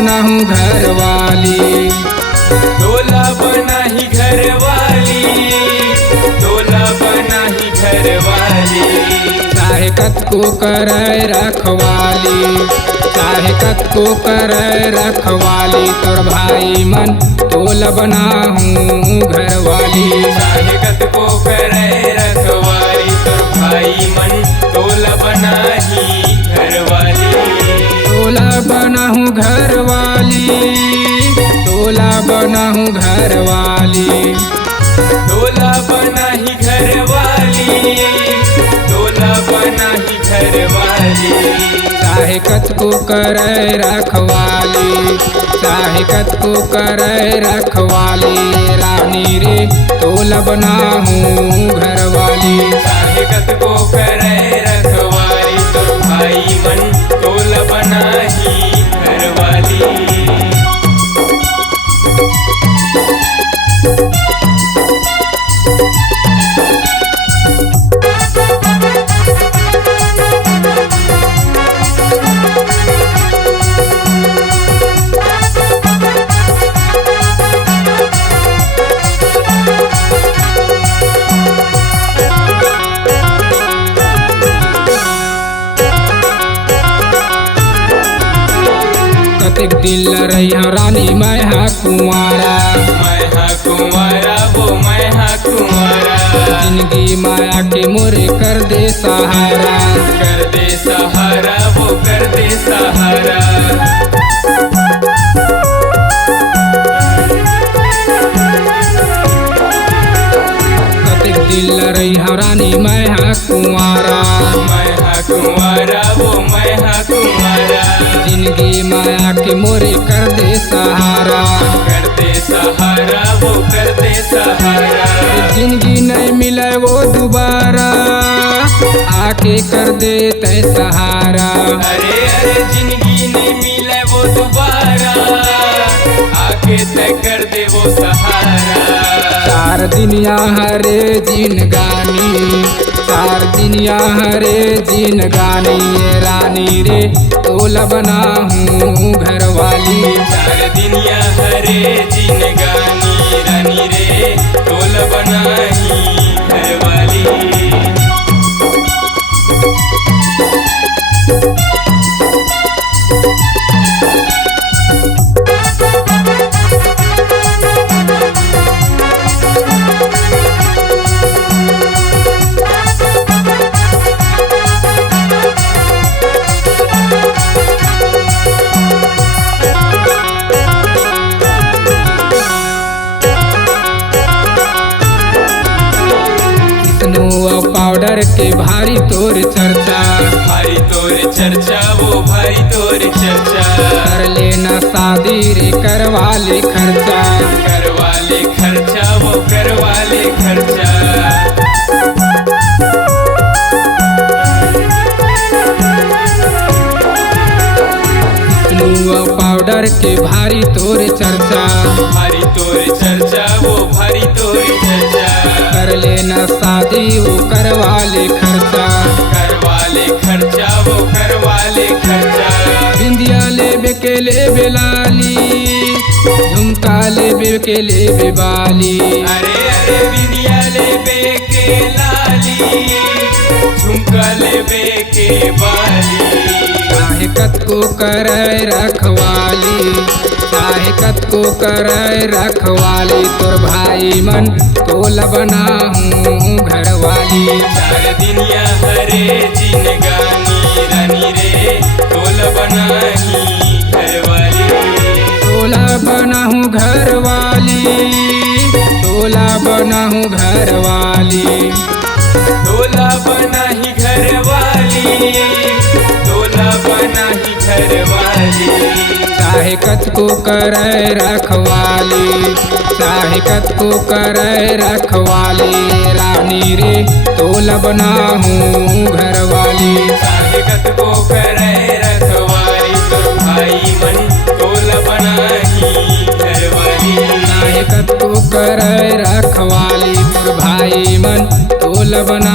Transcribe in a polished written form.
बनाहूँ घर वाली, तोला बनाही घर वाली, तोला बनाही घर वाली। चाहे कतको करे रखवाली, चाहे कतको करे रखवाली, तोर भाई मन तोला बनाहूँ घर वाली। चाहे कतको करे रखवाली, तोर भाई मन तोला बनाही घर वाली। तोला बनाहूँ घर वाली, तोला बनाहूँ घर वाली, तोला बनाही घर वाली, तोला बनाही घर वाली। चाहे कतको करे रखवाली, चाहे कतको करे रखवाली, रानी रे तोला बनाहूँ घर वाली। चाहे कतको करे रखवाली, तोर भाई मन तोला बनाही घर वाली। कतेक दिल रैया रानी मैं हा कुंवारा, मैं हा कुंवारा वो मैं हा कुंवारा। जिंदगी माया के मोरे कर दे सहारा, कर दे सहारा वो कर दे सहारा। कतेक दिल रैया रानी मैं हा कुंवारा, मैं हा कुंवारा वो मैं हा कुंवारा। जिंदगी माया के मोरे कर दे सहारा, कर दे सहारा वो कर दे सहारा। जिंदगी नहीं मिले वो दोबारा, आके कर दे तय सहारा। अरे अरे जिंदगी नहीं मिले वो दोबारा, आके तय कर दे वो सहारा। चार दिनिया हरे जिन गानी, चार दिनिया हरे जिन गानी, ये रानी रे तोला बनाहूँ घर वाली। चार दिनिया हरे जिन गानी, रानी रे तोला बनाही घर वाली। पाउडर के भारी तोर चर्चा, भारी तोर चर्चा वो भारी तोर चर्चा। कर लेना शादी रे करवाले खर्चा, करवाले खर्चा वो करवाले खर्चा। पाउडर के भारी तोर चर्चा, भारी तोर चर्चा वो भारी तोर चर्चा। कर लेना शादी वो करवाले खर्चा, करवाले खर्चा वो करवाले खर्चा। बिंदिया लेबे के लेबे लाली, झुमका लेबे के लेबे बाली। अरे अरे बिंदिया लेबे के लाली, झुमका लेबे के बाली। चाहे कतको करे रखवाली, चाहे कतको करे रखवाली, तोर भाई मन तोला बनाहूँ घर वाली। चार दिनिया हरे जिन गानी, रानी रे तोला बनाही घर वाली। तोला बनाहूँ घर वाली, तोला बनाहूँ घर वाली, तोला बनाही घर वाली, तोला बनाही घर वाली। चाहे कतको करे रखवाली, चाहे कतको करे रखवाली, रानी रे तोला बनाहूँ घर वाली। चाहे कतको करे रखवाली, तोर भाई मन तोला बनाही घर वाली। चाहे कतको करे रखवाली, तोर भाई मन तोला बना